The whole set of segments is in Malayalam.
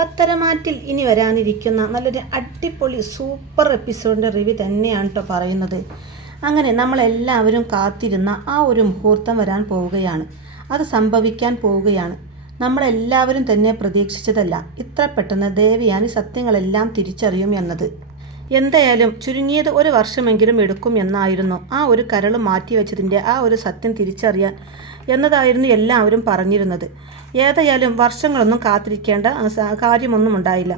പത്തരമാറ്റിൽ ഇനി വരാനിരിക്കുന്ന നല്ലൊരു അടിപൊളി സൂപ്പർ എപ്പിസോഡിൻ്റെ റിവ്യൂ തന്നെയാണ് കേട്ടോ പറയുന്നത്. അങ്ങനെ നമ്മളെല്ലാവരും കാത്തിരുന്ന ആ ഒരു മുഹൂർത്തം വരാൻ പോവുകയാണ്. അത് സംഭവിക്കാൻ പോവുകയാണ്. നമ്മളെല്ലാവരും തന്നെ പ്രതീക്ഷിച്ചതല്ല ഇത്ര പെട്ടെന്ന് ദേവയാനി സത്യങ്ങളെല്ലാം തിരിച്ചറിയും എന്നത്. എന്തായാലും ചുരുങ്ങിയത് ഒരു വർഷമെങ്കിലും എടുക്കും എന്നായിരുന്നു ആ ഒരു കരൾ മാറ്റിവെച്ചതിൻ്റെ ആ ഒരു സത്യം തിരിച്ചറിയാൻ എന്നതായിരുന്നു എല്ലാവരും പറഞ്ഞിരുന്നത്. ഏതായാലും വർഷങ്ങളൊന്നും കാത്തിരിക്കേണ്ട കാര്യമൊന്നും ഉണ്ടായില്ല.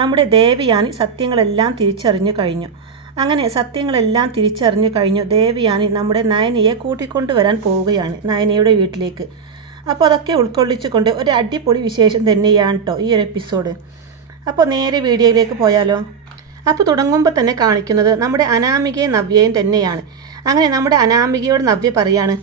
നമ്മുടെ ദേവയാനി സത്യങ്ങളെല്ലാം തിരിച്ചറിഞ്ഞു കഴിഞ്ഞു. അങ്ങനെ സത്യങ്ങളെല്ലാം തിരിച്ചറിഞ്ഞു കഴിഞ്ഞു ദേവയാനി നമ്മുടെ നയനയെ കൂട്ടിക്കൊണ്ടുവരാൻ പോവുകയാണ് നയനയുടെ വീട്ടിലേക്ക്. അപ്പോൾ അതൊക്കെ ഉൾക്കൊള്ളിച്ചുകൊണ്ട് ഒരു അടിപൊളി വിശേഷം തന്നെയാണ് കേട്ടോ ഈ ഒരു എപ്പിസോഡ്. അപ്പോൾ നേരെ വീഡിയോയിലേക്ക് പോയാലോ. അപ്പോൾ തുടങ്ങുമ്പോൾ തന്നെ കാണിക്കുന്നത് നമ്മുടെ അനാമികയും നവ്യയും തന്നെയാണ്. അങ്ങനെ നമ്മുടെ അനാമികയോട് നവ്യ പറയാണ്,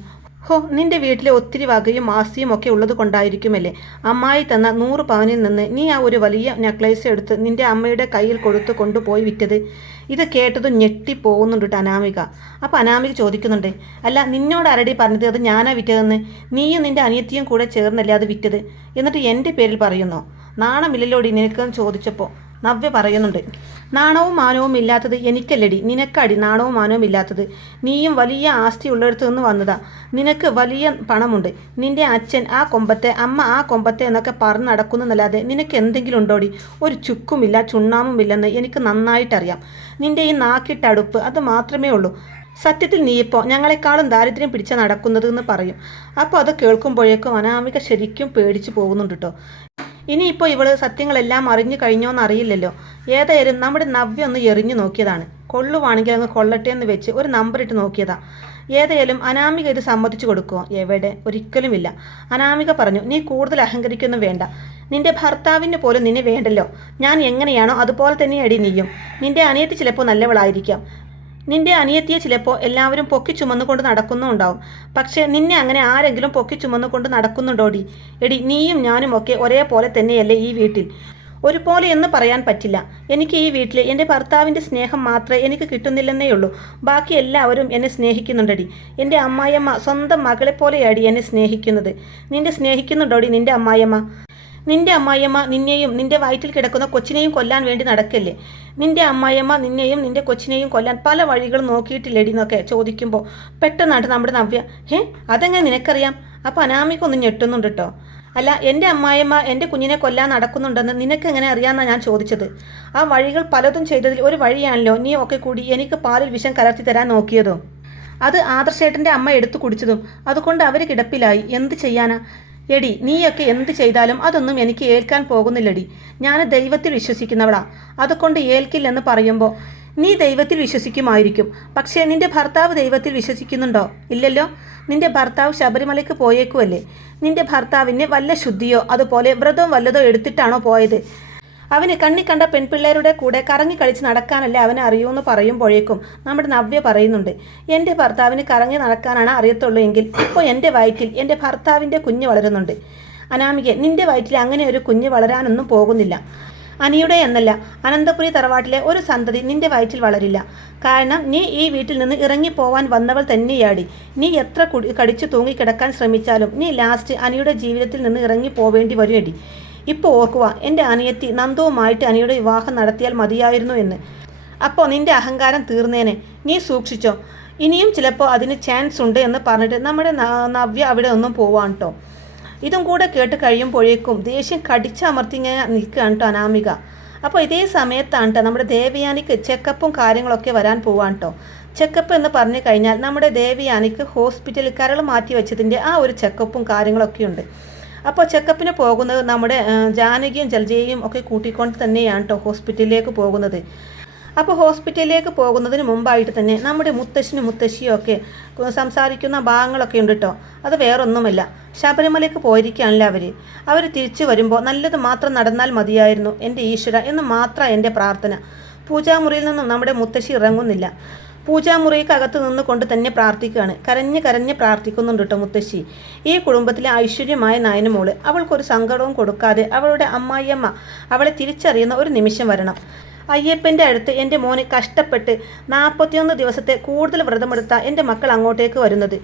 ഹോ നിൻ്റെ വീട്ടിൽ ഒത്തിരി വകയും ആസ്തിയും ഒക്കെ ഉള്ളത് കൊണ്ടായിരിക്കുമല്ലേ അമ്മായി തന്ന 100 പവനിൽ നിന്ന് നീ ആ ഒരു വലിയ നെക്ലേസ് എടുത്ത് നിൻ്റെ അമ്മയുടെ കയ്യിൽ കൊടുത്ത് കൊണ്ടുപോയി വിറ്റത്. ഇത് കേട്ടതും ഞെട്ടിപ്പോകുന്നുണ്ട് അനാമിക. അപ്പോൾ അനാമിക ചോദിക്കുന്നുണ്ട്, അല്ല നിന്നോട് ആരടി പറഞ്ഞത് അത് ഞാനാ വിറ്റതെന്ന്? നീയും നിൻ്റെ അനിയത്തിയും കൂടെ ചേർന്നല്ലേ അത് വിറ്റത്? എന്നിട്ട് എൻ്റെ പേരിൽ പറയുന്നോ? നാണമില്ലല്ലോടി നിനക്കെന്ന് ചോദിച്ചപ്പോൾ നവ്യ പറയുന്നുണ്ട്, നാണവും മാനവും ഇല്ലാത്തത് എനിക്കല്ലടി, നിനക്കടി നാണവും മാനവും ഇല്ലാത്തത്. നീയും വലിയ ആസ്തി ഉള്ളിടത്തു നിന്ന് വന്നതാ. നിനക്ക് വലിയ പണമുണ്ട്. നിൻ്റെ അച്ഛൻ ആ കൊമ്പത്തെ അമ്മ ആ കൊമ്പത്തെ എന്നൊക്കെ പറഞ്ഞ് നടക്കുന്നതല്ലാതെ നിനക്ക് എന്തെങ്കിലും ഉണ്ടോടി? ഒരു ചുക്കുമില്ല ചുണ്ണാമുമില്ലെന്ന് എനിക്ക് നന്നായിട്ടറിയാം. നിൻ്റെ ഈ നാക്കിട്ടടുപ്പ് അത് മാത്രമേ ഉള്ളൂ. സത്യത്തിൽ നീയിപ്പോൾ ഞങ്ങളെക്കാളും ദാരിദ്ര്യം പിടിച്ച നടക്കുന്നത് എന്ന് പറയും. അപ്പോൾ അത് കേൾക്കുമ്പോഴേക്കും അനാമിക ശരിക്കും പേടിച്ചു പോകുന്നുണ്ട് കേട്ടോ. ഇനിയിപ്പോൾ ഇവള് സത്യങ്ങളെല്ലാം അറിഞ്ഞു കഴിഞ്ഞോന്നറിയില്ലല്ലോ. ഏതായാലും നമ്മുടെ നവ്യ ഒന്ന് എറിഞ്ഞു നോക്കിയതാണ്. കൊള്ളുവാണെങ്കിൽ അങ്ങ് കൊള്ളട്ടെ എന്ന് വെച്ച് ഒരു നമ്പർ ഇട്ട് നോക്കിയതാ. ഏതായാലും അനാമിക ഇത് സമ്മതിച്ചു കൊടുക്കുമോ? എവിടെ, ഒരിക്കലുമില്ല. അനാമിക പറഞ്ഞു, നീ കൂടുതൽ അഹങ്കരിക്കൊന്നും വേണ്ട. നിന്റെ ഭർത്താവിന് പോലും നിന്നെ വേണ്ടല്ലോ. ഞാൻ എങ്ങനെയാണോ അതുപോലെ തന്നെ അടി നീയും. നിന്റെ അനിയത്തി ചിലപ്പോൾ നല്ലവളായിരിക്കാം. നിന്റെ അനിയത്തിയെ ചിലപ്പോൾ എല്ലാവരും പൊക്കി ചുമന്നുകൊണ്ട് നടക്കുന്നുണ്ടാവും. പക്ഷേ നിന്നെ അങ്ങനെ ആരെങ്കിലും പൊക്കി ചുമന്നുകൊണ്ട് നടക്കുന്നുണ്ടോടി? എടി നീയും ഞാനും ഒക്കെ ഒരേപോലെ തന്നെയല്ലേ ഈ വീട്ടിൽ? ഒരുപോലെ എന്ന് പറയാൻ പറ്റില്ല. എനിക്ക് ഈ വീട്ടിൽ എൻ്റെ ഭർത്താവിൻ്റെ സ്നേഹം മാത്രമേ എനിക്ക് കിട്ടുന്നില്ലെന്നേ ഉള്ളൂ. ബാക്കി എല്ലാവരും എന്നെ സ്നേഹിക്കുന്നുണ്ടടി. എൻ്റെ അമ്മായിയമ്മ സ്വന്തം മകളെപ്പോലെയാടി എന്നെ സ്നേഹിക്കുന്നത്. നിന്നെ സ്നേഹിക്കുന്നുണ്ടോടി നിൻ്റെ അമ്മായിയമ്മ? നിൻ്റെ അമ്മായിയമ്മ നിന്നെയും നിൻ്റെ വയറ്റിൽ കിടക്കുന്ന കൊച്ചിനെയും കൊല്ലാൻ വേണ്ടി നടക്കല്ലേ? നിൻ്റെ അമ്മായിയമ്മ നിന്നെയും നിൻ്റെ കൊച്ചിനെയും കൊല്ലാൻ പല വഴികളും നോക്കിയിട്ടില്ലേടി എന്നൊക്കെ ചോദിക്കുമ്പോൾ പെട്ടെന്നായിട്ട് നമ്മുടെ നവ്യ, അതെങ്ങനെ നിനക്കറിയാം? അപ്പോൾ അനാമിക ഒന്ന് ഞെട്ടുന്നുണ്ട് കേട്ടോ. അല്ല, എൻ്റെ അമ്മായിയമ്മ എൻ്റെ കുഞ്ഞിനെ കൊല്ലാൻ നടക്കുന്നുണ്ടെന്ന് നിനക്കെങ്ങനെ അറിയാമെന്നാണ് ഞാൻ ചോദിച്ചത്. ആ വഴികൾ പലതും ചെയ്തതിൽ ഒരു വഴിയാണല്ലോ നീ ഒക്കെ കൂടി എനിക്ക് പാലിൽ വിഷം കലർത്തി തരാൻ നോക്കിയതോ. അത് ആദർശേട്ടൻ്റെ അമ്മ എടുത്തു കുടിച്ചതും അതുകൊണ്ട് അവർ കിടപ്പിലായി. എന്ത് ചെയ്യാനാ? എടി നീയൊക്കെ എന്ത് ചെയ്താലും അതൊന്നും എനിക്ക് ഏൽക്കാൻ പോകുന്നില്ലടി. ഞാൻ ദൈവത്തിൽ വിശ്വസിക്കുന്നവളാ. അതുകൊണ്ട് ഏൽക്കില്ലെന്ന് പറയുമ്പോൾ നീ ദൈവത്തിൽ വിശ്വസിക്കുമായിരിക്കും. പക്ഷേ നിൻ്റെ ഭർത്താവ് ദൈവത്തിൽ വിശ്വസിക്കുന്നുണ്ടോ? ഇല്ലല്ലോ. നിൻ്റെ ഭർത്താവ് ശബരിമലയ്ക്ക് പോയേക്കുമല്ലേ. നിൻ്റെ ഭർത്താവിന് വല്ല ശുദ്ധിയോ അതുപോലെ വ്രതവും വല്ലതോ എടുത്തിട്ടാണോ പോയത്? അവന് കണ്ണി കണ്ട പെൺപിള്ളേരുടെ കൂടെ കറങ്ങി കളിച്ച് നടക്കാനല്ലേ അവനെ അറിയൂന്ന് പറയുമ്പോഴേക്കും നമ്മുടെ നവ്യ പറയുന്നുണ്ട്, എൻ്റെ ഭർത്താവിന് കറങ്ങി നടക്കാനാണ് അറിയത്തുള്ളൂ എങ്കിൽ ഇപ്പോൾ എൻ്റെ വയറ്റിൽ എൻ്റെ ഭർത്താവിൻ്റെ കുഞ്ഞ് വളരുന്നുണ്ട്. അനാമികെ, നിൻ്റെ വയറ്റിൽ അങ്ങനെ ഒരു കുഞ്ഞ് വളരാനൊന്നും പോകുന്നില്ല. അനിയുടെ എന്നല്ല, അനന്തപുരി തറവാട്ടിലെ ഒരു സന്തതി നിൻ്റെ വയറ്റിൽ വളരില്ല. കാരണം നീ ഈ വീട്ടിൽ നിന്ന് ഇറങ്ങിപ്പോവാൻ വന്നവൾ തന്നെയാടി. നീ എത്ര കടിച്ചു തൂങ്ങിക്കിടക്കാൻ ശ്രമിച്ചാലും നീ ലാസ്റ്റ് അനിയുടെ ജീവിതത്തിൽ നിന്ന് ഇറങ്ങി പോവേണ്ടി വരുമടി. ഇപ്പോൾ ഓർക്കുക, എൻ്റെ അനിയത്തി നന്ദുവുമായിട്ട് അനിയുടെ വിവാഹം നടത്തിയാൽ മതിയായിരുന്നു എന്ന്. അപ്പോൾ നിൻ്റെ അഹങ്കാരം തീർന്നേനെ. നീ സൂക്ഷിച്ചോ. ഇനിയും ചിലപ്പോൾ അതിന് ചാൻസ് ഉണ്ട് എന്ന് പറഞ്ഞിട്ട് നമ്മുടെ നവ്യ അവിടെ ഒന്നും പോവാണ് കേട്ടോ. ഇതും കൂടെ കേട്ട് കഴിയുമ്പോഴേക്കും ദേഷ്യം കടിച്ചമർത്തിങ്ങനെ നിൽക്കുകയാണ് കേട്ടോ അനാമിക. അപ്പോൾ ഇതേ സമയത്താണ് കേട്ടോ നമ്മുടെ ദേവയാനിക്ക് ചെക്കപ്പും കാര്യങ്ങളൊക്കെ വരാൻ പോവാണ് കേട്ടോ. ചെക്കപ്പ് എന്ന് പറഞ്ഞു കഴിഞ്ഞാൽ നമ്മുടെ ദേവയാനിക്ക് ഹോസ്പിറ്റലിൽ കരൾ മാറ്റി വെച്ചതിൻ്റെ ആ ഒരു ചെക്കപ്പും കാര്യങ്ങളൊക്കെ ഉണ്ട്. അപ്പോൾ ചെക്കപ്പിന് പോകുന്നത് നമ്മുടെ ജാനകിയും ജലജയും ഒക്കെ കൂട്ടിക്കൊണ്ട് തന്നെയാണ് കേട്ടോ ഹോസ്പിറ്റലിലേക്ക് പോകുന്നത്. അപ്പോൾ ഹോസ്പിറ്റലിലേക്ക് പോകുന്നതിന് മുമ്പായിട്ട് തന്നെ നമ്മുടെ മുത്തശ്ശനും മുത്തശ്ശിയും ഒക്കെ സംസാരിക്കുന്ന ഭാഗങ്ങളൊക്കെ ഉണ്ട് കേട്ടോ. അത് വേറൊന്നുമല്ല, ശബരിമലയ്ക്ക് പോയിരിക്കുകയാണല്ലോ അവർ തിരിച്ചു വരുമ്പോൾ നല്ലത് മാത്രം നടന്നാൽ മതിയായിരുന്നു എൻ്റെ ഈശ്വര എന്ന് മാത്രം എൻ്റെ പ്രാർത്ഥന. പൂജാമുറിയിൽ നിന്നും നമ്മുടെ മുത്തശ്ശി ഇറങ്ങുന്നില്ല. പൂജാമുറിക്കകത്ത് നിന്നുകൊണ്ട് തന്നെ പ്രാർത്ഥിക്കുകയാണ്. കരഞ്ഞ് പ്രാർത്ഥിക്കുന്നുണ്ട് കേട്ടോ മുത്തശ്ശി. ഈ കുടുംബത്തിലെ ഐശ്വര്യമായ നയനമോള് അവൾക്കൊരു സങ്കടവും കൊടുക്കാതെ അവളുടെ അമ്മായിയമ്മ അവളെ തിരിച്ചറിയുന്ന ഒരു നിമിഷം വരണം. അയ്യപ്പൻ്റെ അടുത്ത് എൻ്റെ മോന് കഷ്ടപ്പെട്ട് 41 ദിവസത്തെ കൂടുതൽ വ്രതമെടുത്ത എൻ്റെ മക്കൾ അങ്ങോട്ടേക്ക് വരുന്നത്.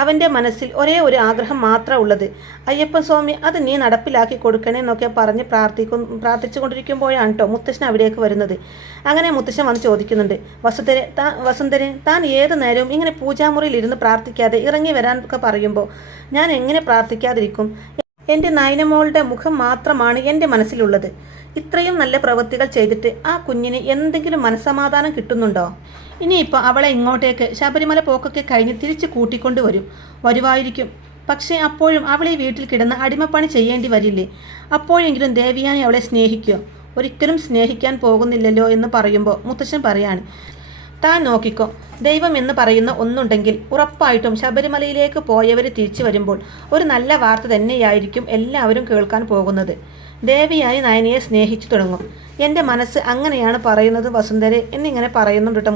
അവൻ്റെ മനസ്സിൽ ഒരേ ഒരു ആഗ്രഹം മാത്രമേ ഉള്ളത്. അയ്യപ്പൻ സ്വാമി അത് നീ നടപ്പിലാക്കി കൊടുക്കണേ എന്നൊക്കെ പറഞ്ഞ് പ്രാർത്ഥിച്ചു കൊണ്ടിരിക്കുമ്പോഴാണ് കേട്ടോ മുത്തശ്ശൻ അവിടേക്ക് വരുന്നത്. അങ്ങനെ മുത്തശ്ശൻ വന്ന് ചോദിക്കുന്നുണ്ട്, വസുന്ധരൻ താൻ ഏത് നേരവും ഇങ്ങനെ പൂജാമുറിയിൽ ഇരുന്ന് പ്രാർത്ഥിക്കാതെ ഇറങ്ങി വരാനൊക്കെ പറയുമ്പോൾ ഞാൻ എങ്ങനെ പ്രാർത്ഥിക്കാതിരിക്കും? എൻ്റെ നയനമോളുടെ മുഖം മാത്രമാണ് എൻ്റെ മനസ്സിലുള്ളത്. ഇത്രയും നല്ല പ്രവൃത്തികൾ ചെയ്തിട്ട് ആ കുഞ്ഞിന് എന്തെങ്കിലും മനസ്സമാധാനം കിട്ടുന്നുണ്ടോ? ഇനിയിപ്പോൾ അവളെ ഇങ്ങോട്ടേക്ക് ശബരിമല പോക്കൊക്കെ കഴിഞ്ഞ് തിരിച്ച് വരുമായിരിക്കും. പക്ഷേ അപ്പോഴും അവളെ വീട്ടിൽ കിടന്ന് അടിമപ്പണി ചെയ്യേണ്ടി വരില്ലേ? അപ്പോഴെങ്കിലും ദേവിയാനി അവളെ സ്നേഹിക്കുമോ? ഒരിക്കലും സ്നേഹിക്കാൻ പോകുന്നില്ലല്ലോ എന്ന് പറയുമ്പോൾ മുത്തശ്ശൻ പറയാണ്, താൻ നോക്കിക്കോ, ദൈവം എന്ന് പറയുന്ന ഒന്നുണ്ടെങ്കിൽ ഉറപ്പായിട്ടും ശബരിമലയിലേക്ക് പോയവർ തിരിച്ചു വരുമ്പോൾ ഒരു നല്ല വാർത്ത തന്നെയായിരിക്കും എല്ലാവരും കേൾക്കാൻ പോകുന്നത്. ദേവിയാനി നയനിയെ സ്നേഹിച്ചു തുടങ്ങും. എൻ്റെ മനസ്സ് അങ്ങനെയാണ് പറയുന്നത് വസുന്ധരെ എന്നിങ്ങനെ പറയുന്നുണ്ട് കേട്ടോ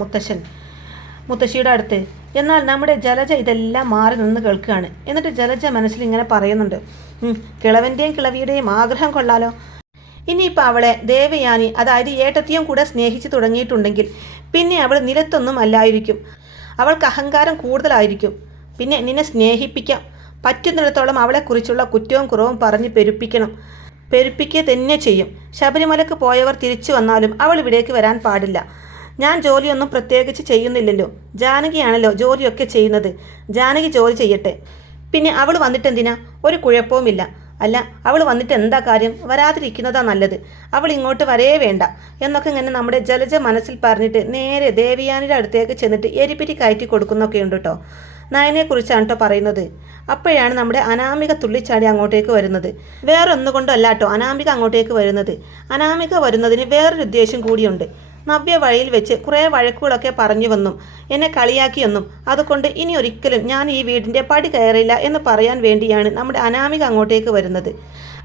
മുത്തശ്ശിയുടെ അടുത്ത്. എന്നാൽ നമ്മുടെ ജലജ ഇതെല്ലാം മാറി നിന്ന് കേൾക്കുകയാണ്. എന്നിട്ട് ജലജ മനസ്സിൽ ഇങ്ങനെ പറയുന്നുണ്ട്, കിളവൻ്റെയും കിളവിയുടെയും ആഗ്രഹം കൊള്ളാലോ. ഇനിയിപ്പോൾ അവളെ ദേവയാനി അതായത് ഏട്ടത്തിയും കൂടെ സ്നേഹിച്ചു തുടങ്ങിയിട്ടുണ്ടെങ്കിൽ പിന്നെ അവൾ നിലത്തൊന്നും അല്ലായിരിക്കും. അവൾക്ക് അഹങ്കാരം കൂടുതലായിരിക്കും. പിന്നെ നിന്നെ സ്നേഹിപ്പിക്കാം. പറ്റുന്നിടത്തോളം അവളെക്കുറിച്ചുള്ള കുറ്റവും കുറവും പറഞ്ഞ് പെരുപ്പിക്കുക തന്നെ ചെയ്യും. ശബരിമലക്ക് പോയവർ തിരിച്ചു വന്നാലും അവൾ ഇവിടേക്ക് വരാൻ പാടില്ല. ഞാൻ ജോലിയൊന്നും പ്രത്യേകിച്ച് ചെയ്യുന്നില്ലല്ലോ, ജാനകിയാണല്ലോ ജോലിയൊക്കെ ചെയ്യുന്നത്. ജാനകി ജോലി ചെയ്യട്ടെ. പിന്നെ അവൾ വന്നിട്ടെന്തിനാ? ഒരു കുഴപ്പവുമില്ല. അല്ല, അവൾ വന്നിട്ട് എന്താ കാര്യം? വരാതിരിക്കുന്നതാ നല്ലത്. അവൾ ഇങ്ങോട്ട് വരേ വേണ്ട എന്നൊക്കെ ഇങ്ങനെ നമ്മുടെ ജലജ മനസ്സിൽ പറഞ്ഞിട്ട് നേരെ ദേവിയാനിയുടെ അടുത്തേക്ക് ചെന്നിട്ട് എരിപിരി കയറ്റി കൊടുക്കുന്നൊക്കെ ഉണ്ട് കേട്ടോ. നയനെക്കുറിച്ചാണ് കേട്ടോ പറയുന്നത്. അപ്പോഴാണ് നമ്മുടെ അനാമിക തുള്ളിച്ചാടി അങ്ങോട്ടേക്ക് വരുന്നത്. വേറെ ഒന്നുകൊണ്ടല്ല കേട്ടോ അനാമിക അങ്ങോട്ടേക്ക് വരുന്നത്. അനാമിക വരുന്നതിന് വേറൊരു ഉദ്ദേശം കൂടിയുണ്ട്. നവ്യ വഴിയിൽ വെച്ച് കുറേ വഴക്കുകളൊക്കെ പറഞ്ഞുവെന്നും എന്നെ കളിയാക്കിയെന്നും അതുകൊണ്ട് ഇനി ഒരിക്കലും ഞാൻ ഈ വീടിൻ്റെ പടി കയറില്ല എന്ന് പറയാൻ വേണ്ടിയാണ് നമ്മുടെ അനാമിക അങ്ങോട്ടേക്ക് വരുന്നത്.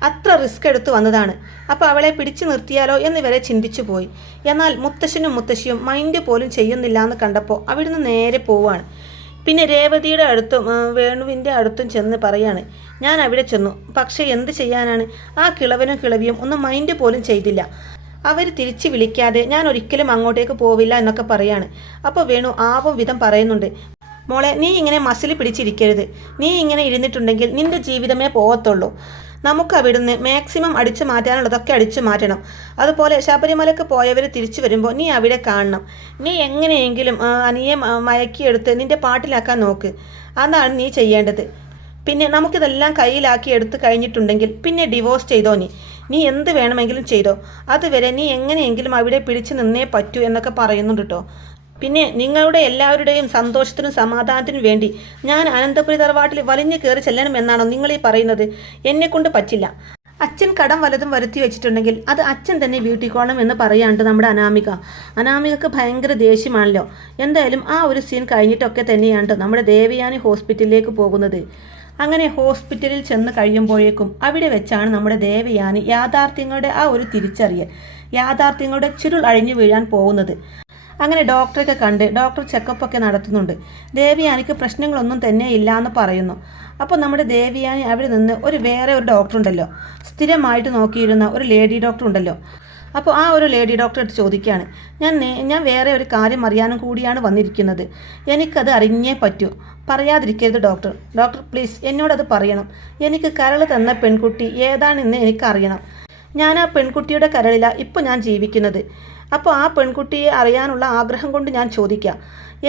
അത്ര റിസ്ക് എടുത്തു വന്നതാണ്. അപ്പോൾ അവളെ പിടിച്ചു നിർത്തിയാലോ എന്ന് വരെ ചിന്തിച്ചു പോയി. എന്നാൽ മുത്തശ്ശനും മുത്തശ്ശിയും മൈൻഡ് പോലും ചെയ്യുന്നില്ല എന്ന് കണ്ടപ്പോൾ അവിടുന്ന് നേരെ പോവാണ്. പിന്നെ രേവതിയുടെ അടുത്തും വേണുവിൻ്റെ അടുത്തും ചെന്ന് പറയാണ്, ഞാൻ അവിടെ ചെന്നു, പക്ഷേ എന്ത് ചെയ്യാനാണ്? ആ കിളവനും കിളവിയും ഒന്നും മൈൻഡ് പോലും ചെയ്തില്ല. അവർ തിരിച്ച് വിളിക്കാതെ ഞാൻ ഒരിക്കലും അങ്ങോട്ടേക്ക് പോവില്ല എന്നൊക്കെ പറയാണ്. അപ്പോൾ വേണു ആവും വിധം പറയുന്നുണ്ട്, മോളെ നീ ഇങ്ങനെ മസിൽ പിടിച്ചിരിക്കരുത്. നീ ഇങ്ങനെ ഇരുന്നിട്ടുണ്ടെങ്കിൽ നിന്റെ ജീവിതമേ പോകത്തുള്ളൂ. നമുക്ക് അവിടുന്ന് മാക്സിമം അടിച്ചു മാറ്റാനുള്ളതൊക്കെ അടിച്ചു മാറ്റണം. അതുപോലെ ശബരിമലക്ക് പോയവർ തിരിച്ചു വരുമ്പോൾ നീ അവിടെ കാണണം. നീ എങ്ങനെയെങ്കിലും അനിയെ മയക്കിയെടുത്ത് നിന്റെ പാട്ടിലാക്കാൻ നോക്ക്. അതാണ് നീ ചെയ്യേണ്ടത്. പിന്നെ നമുക്കിതെല്ലാം കയ്യിലാക്കി എടുത്തു കഴിഞ്ഞിട്ടുണ്ടെങ്കിൽ പിന്നെ ഡിവോഴ്സ് ചെയ്തോ. നീ എന്ത് വേണമെങ്കിലും ചെയ്തോ. അതുവരെ നീ എങ്ങനെയെങ്കിലും അവിടെ പിടിച്ചു നിന്നേ പറ്റൂ എന്നൊക്കെ പറയുന്നുണ്ട് കേട്ടോ. പിന്നെ നിങ്ങളുടെ എല്ലാവരുടെയും സന്തോഷത്തിനും സമാധാനത്തിനും വേണ്ടി ഞാൻ അനന്തപുരി തറവാട്ടിൽ വലിഞ്ഞു കയറി ചെല്ലണമെന്നാണോ നിങ്ങൾ ഈ പറയുന്നത്? എന്നെക്കൊണ്ട് പറ്റില്ല. അച്ഛൻ കടം വലതും വരുത്തി വെച്ചിട്ടുണ്ടെങ്കിൽ അത് അച്ഛൻ തന്നെ വീട്ടിക്കോണം എന്ന് പറയാണ്ട് നമ്മുടെ അനാമികക്ക് ഭയങ്കര ദേഷ്യമാണല്ലോ. എന്തായാലും ആ ഒരു സീൻ കഴിഞ്ഞിട്ടൊക്കെ തന്നെയാണ് നമ്മുടെ ദേവയാനി ഹോസ്പിറ്റലിലേക്ക് പോകുന്നത്. അങ്ങനെ ഹോസ്പിറ്റലിൽ ചെന്ന് കഴിയുമ്പോഴേക്കും അവിടെ വെച്ചാണ് നമ്മുടെ ദേവയാനി യാഥാർത്ഥ്യങ്ങളുടെ ആ ഒരു തിരിച്ചറിയൽ, യാഥാർത്ഥ്യങ്ങളുടെ ചുരുൾ അഴിഞ്ഞു വീഴാൻ പോകുന്നത്. അങ്ങനെ ഡോക്ടറൊക്കെ കണ്ട് ഡോക്ടർ ചെക്കപ്പൊക്കെ നടത്തുന്നുണ്ട്. ദേവയാനിക്ക് പ്രശ്നങ്ങളൊന്നും തന്നെ ഇല്ല എന്ന് പറയുന്നു. അപ്പോൾ നമ്മുടെ ദേവയാനി അവിടെ നിന്ന് വേറെ ഒരു ഡോക്ടർ ഉണ്ടല്ലോ, സ്ഥിരമായിട്ട് നോക്കിയിരുന്ന ഒരു ലേഡി ഡോക്ടർ ഉണ്ടല്ലോ. അപ്പോൾ ആ ഒരു ലേഡി ഡോക്ടറെടുത്ത് ചോദിക്കുകയാണ്, ഞാൻ വേറെ ഒരു കാര്യം അറിയാനും കൂടിയാണ് വന്നിരിക്കുന്നത്. എനിക്കത് അറിഞ്ഞേ പറ്റൂ. പറയാതിരിക്കരുത് ഡോക്ടർ. ഡോക്ടർ പ്ലീസ് എന്നോടത് പറയണം. എനിക്ക് കരൾ തന്ന പെൺകുട്ടി ഏതാണെന്ന് എനിക്കറിയണം. ഞാൻ ആ പെൺകുട്ടിയുടെ കരളിലാണ് ഇപ്പോൾ ഞാൻ ജീവിക്കുന്നത്. അപ്പോൾ ആ പെൺകുട്ടിയെ അറിയാനുള്ള ആഗ്രഹം കൊണ്ട് ഞാൻ ചോദിക്കാം.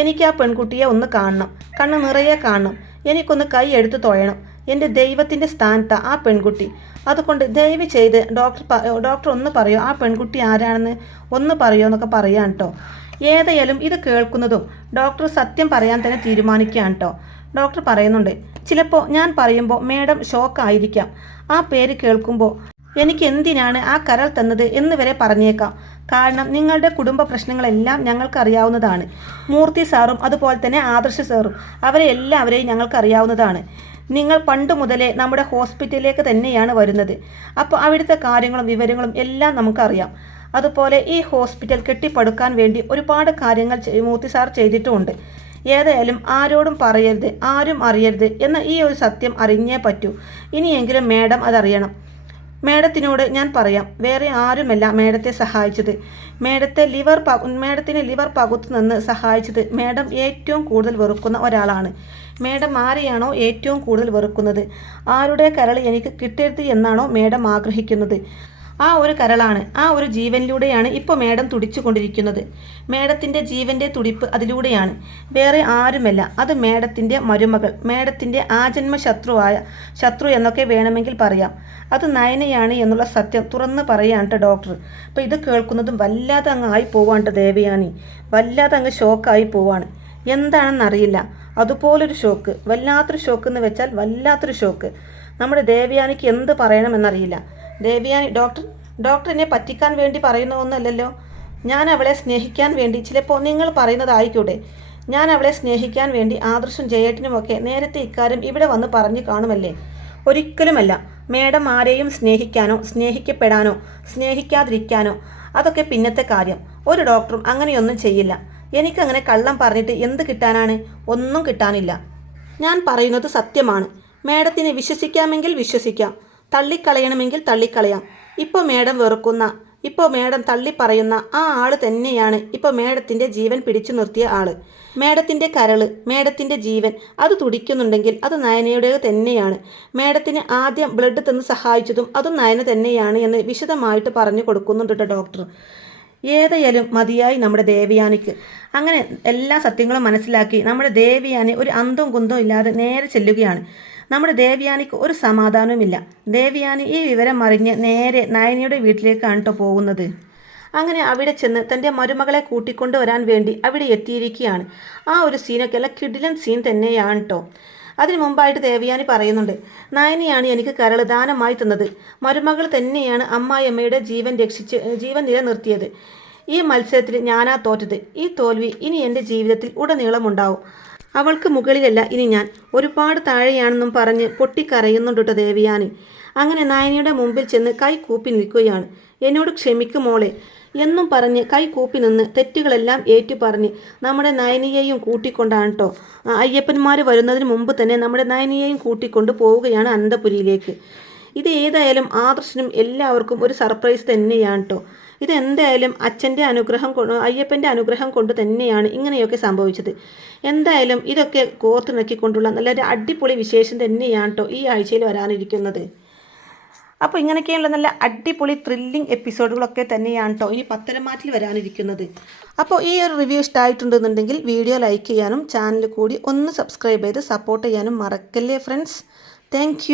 എനിക്ക് ആ പെൺകുട്ടിയെ ഒന്ന് കാണണം, കണ്ണ് നിറയെ കാണണം. എനിക്കൊന്ന് കൈ എടുത്ത് തൊഴണം. എൻ്റെ ദൈവത്തിൻ്റെ സ്ഥാനത്താണ് ആ പെൺകുട്ടി. അതുകൊണ്ട് ദയവ് ചെയ്ത് ഡോക്ടർ ഒന്ന് പറയോ, ആ പെൺകുട്ടി ആരാണെന്ന് ഒന്ന് പറയോ എന്നൊക്കെ പറയാൻ കേട്ടോ. ഏതായാലും ഇത് കേൾക്കുന്നതും ഡോക്ടർ സത്യം പറയാൻ തന്നെ തീരുമാനിക്കുകയാണ് കേട്ടോ. ഡോക്ടർ പറയുന്നുണ്ട്, ചിലപ്പോൾ ഞാൻ പറയുമ്പോൾ മേഡം ഷോക്കായിരിക്കാം. ആ പേര് കേൾക്കുമ്പോൾ എനിക്ക് എന്തിനാണ് ആ കരൾ തന്നത് എന്ന് വരെ പറഞ്ഞേക്കാം. കാരണം നിങ്ങളുടെ കുടുംബ പ്രശ്നങ്ങളെല്ലാം ഞങ്ങൾക്കറിയാവുന്നതാണ്. മൂർത്തി സാറും അതുപോലെ തന്നെ ആദർശ് സാറും അവരെ എല്ലാവരെയും ഞങ്ങൾക്കറിയാവുന്നതാണ്. നിങ്ങൾ പണ്ട് മുതലേ നമ്മുടെ ഹോസ്പിറ്റലിലേക്ക് തന്നെയാണ് വരുന്നത്. അപ്പോൾ അവിടുത്തെ കാര്യങ്ങളും വിവരങ്ങളും എല്ലാം നമുക്കറിയാം. അതുപോലെ ഈ ഹോസ്പിറ്റൽ കെട്ടിപ്പടുക്കാൻ വേണ്ടി ഒരുപാട് കാര്യങ്ങൾ മൂർത്തി സാർ ചെയ്തിട്ടുമുണ്ട്. ഏതായാലും ആരോടും പറയരുത്, ആരും അറിയരുത് എന്ന ഈ ഒരു സത്യം അറിഞ്ഞേ പറ്റൂ. ഇനിയെങ്കിലും മേഡം അതറിയണം. മേഡത്തിനോട് ഞാൻ പറയാം, വേറെ ആരുമല്ല മേഡത്തെ സഹായിച്ചത്. മേഡത്തിന് ലിവർ പകുത്തു നിന്ന് സഹായിച്ചത് മേഡം ഏറ്റവും കൂടുതൽ വെറുക്കുന്ന ഒരാളാണ്. മേഡം ആരെയാണോ ഏറ്റവും കൂടുതൽ വെറുക്കുന്നത്, ആരുടെ കരൾ എനിക്ക് കിട്ടരുത് എന്നാണോ മേഡം ആഗ്രഹിക്കുന്നത്, ആ ഒരു കരളാണ്, ആ ഒരു ജീവനിലൂടെയാണ് ഇപ്പോൾ മേഡം തുടിച്ചുകൊണ്ടിരിക്കുന്നത്. മേഡത്തിൻ്റെ ജീവൻ്റെ തുടിപ്പ് അതിലൂടെയാണ്, വേറെ ആരുമല്ല. അത് മേഡത്തിൻ്റെ മരുമകൾ, മേഡത്തിൻ്റെ ആജന്മ ശത്രു എന്നൊക്കെ വേണമെങ്കിൽ പറയാം. അത് നയനയാണ് എന്നുള്ള സത്യം തുറന്ന് പറയാണ്ട് ഡോക്ടർ. അപ്പോൾ ഇത് കേൾക്കുന്നതും വല്ലാതെ അങ്ങ് ആയി പോവാണ്ട് ദേവയാനി, വല്ലാതെ അങ്ങ് ഷോക്കായി പോവാണ്. എന്താണെന്നറിയില്ല, അതുപോലൊരു ഷോക്ക്, വല്ലാത്തൊരു ഷോക്ക് എന്ന് വെച്ചാൽ വല്ലാത്തൊരു ഷോക്ക്. നമ്മുടെ ദേവയാനിക്ക് എന്ത് പറയണമെന്നറിയില്ല. ദേവയാനി, ഡോക്ടർ എന്നെ പറ്റിക്കാൻ വേണ്ടി പറയുന്നതൊന്നുമല്ലല്ലോ. ഞാൻ അവളെ സ്നേഹിക്കാൻ വേണ്ടി, ചിലപ്പോൾ നിങ്ങൾ പറയുന്നതായിക്കൂടെ, ഞാൻ അവളെ സ്നേഹിക്കാൻ വേണ്ടി ആദർശും ജയേട്ടനുമൊക്കെ നേരത്തെ ഇക്കാര്യം ഇവിടെ വന്ന് പറഞ്ഞു കാണുമല്ലേ? ഒരിക്കലുമല്ല. മേഡം ആരെയും സ്നേഹിക്കാനോ സ്നേഹിക്കപ്പെടാനോ സ്നേഹിക്കാതിരിക്കാനോ അതൊക്കെ പിന്നത്തെ കാര്യം. ഒരു ഡോക്ടറും അങ്ങനെയൊന്നും ചെയ്യില്ല. എനിക്കങ്ങനെ കള്ളം പറഞ്ഞിട്ട് എന്ത് കിട്ടാനാണ്? ഒന്നും കിട്ടാനില്ല. ഞാൻ പറയുന്നത് സത്യമാണ്. മേഡത്തിനെ വിശ്വസിക്കാമെങ്കിൽ വിശ്വസിക്കാം, തള്ളിക്കളയണമെങ്കിൽ തള്ളിക്കളയാം. ഇപ്പോൾ മേഡം വെറുക്കുന്ന, ഇപ്പോൾ മേഡം തള്ളിപ്പറയുന്ന ആ ആൾ തന്നെയാണ് ഇപ്പോൾ മേഡത്തിൻ്റെ ജീവൻ പിടിച്ചു നിർത്തിയ ആൾ. മേഡത്തിൻ്റെ കരള്, മേഡത്തിൻ്റെ ജീവൻ അത് തുടിക്കുന്നുണ്ടെങ്കിൽ അത് നയനയുടേത് തന്നെയാണ്. മേഡത്തിന് ആദ്യം ബ്ലഡ് തന്ന് സഹായിച്ചതും അതും നയന തന്നെയാണ് എന്ന് വിശദമായിട്ട് പറഞ്ഞു കൊടുക്കുന്നുണ്ട് ഡോക്ടർ. ഏതായാലും മതിയായി നമ്മുടെ ദേവയാനിക്ക്. അങ്ങനെ എല്ലാ സത്യങ്ങളും മനസ്സിലാക്കി നമ്മുടെ ദേവയാനി ഒരു അന്തവും കുന്തവും ഇല്ലാതെ നേരെ ചെല്ലുകയാണ്. നമ്മുടെ ദേവയാനിക്ക് ഒരു സമാധാനവുമില്ല. ദേവയാനി ഈ വിവരം അറിഞ്ഞ് നേരെ നയനയുടെ വീട്ടിലേക്കാണ് കേട്ടോ പോകുന്നത്. അങ്ങനെ അവിടെ ചെന്ന് തൻ്റെ മരുമകളെ കൂട്ടിക്കൊണ്ട് വരാൻ വേണ്ടി അവിടെ എത്തിയിരിക്കുകയാണ്. ആ ഒരു സീനൊക്കെ അല്ല, കിടിലൻ സീൻ തന്നെയാണ് കേട്ടോ. അതിനു മുമ്പായിട്ട് ദേവയാനി പറയുന്നുണ്ട്, നയനിയാണ് എനിക്ക് കരൾ ദാനമായി തന്നത്. മരുമകൾ തന്നെയാണ് അമ്മായിയമ്മയുടെ ജീവൻ നിലനിർത്തിയത്. ഈ മത്സരത്തിൽ ഞാനാ തോറ്റത്. ഈ തോൽവി ഇനി എൻ്റെ ജീവിതത്തിൽ ഉടനീളമുണ്ടാവും. അവൾക്ക് മുകളിലല്ല ഇനി ഞാൻ, ഒരുപാട് താഴെയാണെന്നും പറഞ്ഞ് പൊട്ടിക്കരയുന്നുണ്ട് ദേവയാനി. അങ്ങനെ നയനിയുടെ മുമ്പിൽ ചെന്ന് കൈ കൂപ്പി നിൽക്കുകയാണ്. എന്നോട് ക്ഷമിക്കും മോളെ എന്നും പറഞ്ഞ് കൈ കൂപ്പി നിന്ന് തെറ്റുകളെല്ലാം ഏറ്റുപറഞ്ഞ് നമ്മുടെ നയനിയെയും കൂട്ടിക്കൊണ്ടാണ് കേട്ടോ അയ്യപ്പന്മാർ വരുന്നതിന് മുമ്പ് തന്നെ നമ്മുടെ നയനിയെയും കൂട്ടിക്കൊണ്ട് പോവുകയാണ് അനന്തപുരിയിലേക്ക്. ഇത് ഏതായാലും ആദർശനും എല്ലാവർക്കും ഒരു സർപ്രൈസ് തന്നെയാണ് കേട്ടോ. ഇതെന്തായാലും അയ്യപ്പൻ്റെ അനുഗ്രഹം കൊണ്ട് തന്നെയാണ് ഇങ്ങനെയൊക്കെ സംഭവിച്ചത്. എന്തായാലും ഇതൊക്കെ കോർത്തിണക്കിക്കൊണ്ടുള്ള നല്ലൊരു അടിപൊളി വിശേഷം തന്നെയാണ് കേട്ടോ ഈ ആഴ്ചയിൽ വരാനിരിക്കുന്നത്. അപ്പോൾ ഇങ്ങനെയൊക്കെയുള്ള നല്ല അടിപൊളി ത്രില്ലിംഗ് എപ്പിസോഡുകളൊക്കെ തന്നെയാണ് കേട്ടോ ഇനി പത്തരമാറ്റിൽ വരാനിരിക്കുന്നത്. അപ്പോൾ ഈ ഒരു റിവ്യൂ ഇഷ്ടമായിട്ടുണ്ടെന്നുണ്ടെങ്കിൽ വീഡിയോ ലൈക്ക് ചെയ്യാനും ചാനൽ കൂടി ഒന്ന് സബ്സ്ക്രൈബ് ചെയ്ത് സപ്പോർട്ട് ചെയ്യാനും മറക്കല്ലേ ഫ്രണ്ട്സ്. താങ്ക്